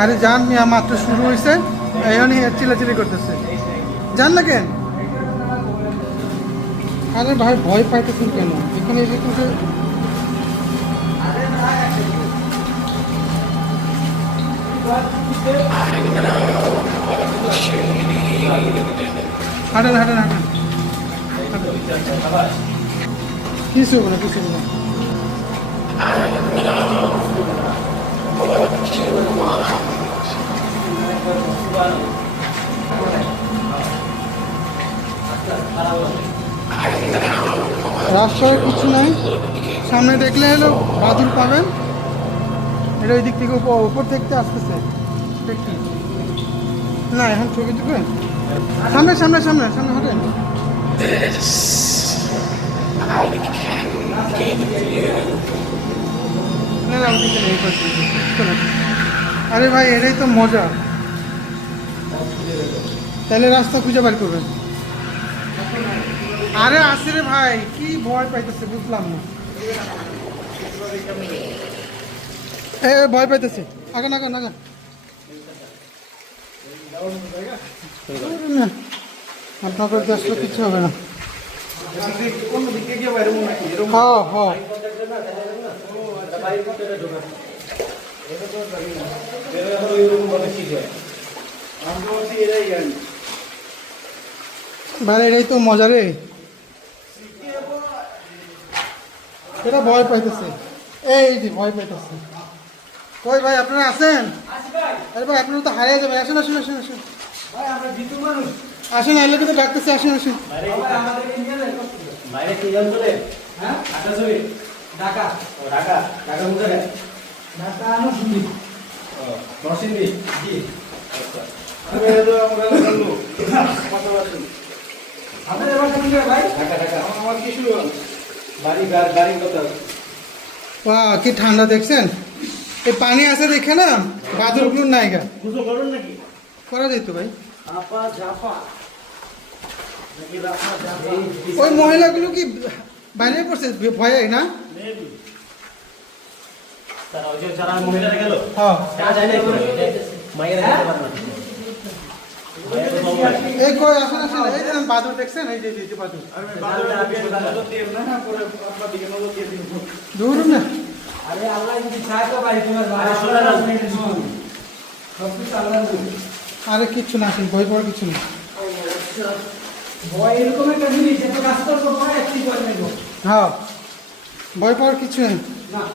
আরে জান মিয়া, মাত্র শুরু হয়েছে, এখনই চিল্লাচিল্লি করতেছে। জান না কেন? আরে ভাই ভয় পাইতেছেন কেন? এখানে এসে তো হাঁটেন হাঁটেন হাঁটেন, কিছু হবে না, কিছু হবে না। রাস্তায় কিছু নাই, সামনে দেখলে হলো বাদুর পাবেন। এটা ওই দিক থেকে উপর দেখতে আসতেছে দেখি না। এখন ছবি তুলবেন, সামনে সামনে সামনে সামনে হাঁটেন। আরে ভাই এটাই তো মজা, তাহলে রাস্তা খুঁজে বার করবেন। আরে আসে রে ভাই, কি ভয় পাইতেছে বুঝলাম না। ভয় পাইতেছে, আগান আগান আগান। আপনাদের দেশে কিছু হবে না। হ্যাঁ হ্যাঁ, ভাই এটাই তো মজা রে। এটা ভয় পাইতেছে, এই যে ভয় পাইতেছে। কই ভাই আপনারা আছেন? আরে ভাই আপনারা তো হারিয়ে যাবেন, আসেন আসেন আসেন আসেন আসেন, আইলে কিন্তু ডাকতেছে, আসেন আসেন। বাহ কি ঠান্ডা দেখছেন, এই পানি আছে দেখে না, বাদুরগুলোর নায়িকা করা যেত ভাই। ওই মহিলাগুলো কি বাইরে পড়ছে ভয়ে না? এই কই আসেন আসেন, এই যে বাদুর দেখছেন, এই যে বাদুর। দূর না, আরে কিচ্ছু না, আসেন ভয় পাওয়ার কিছু নেই। হ্যাঁ ভয় পাওয়ার কিছু নেই।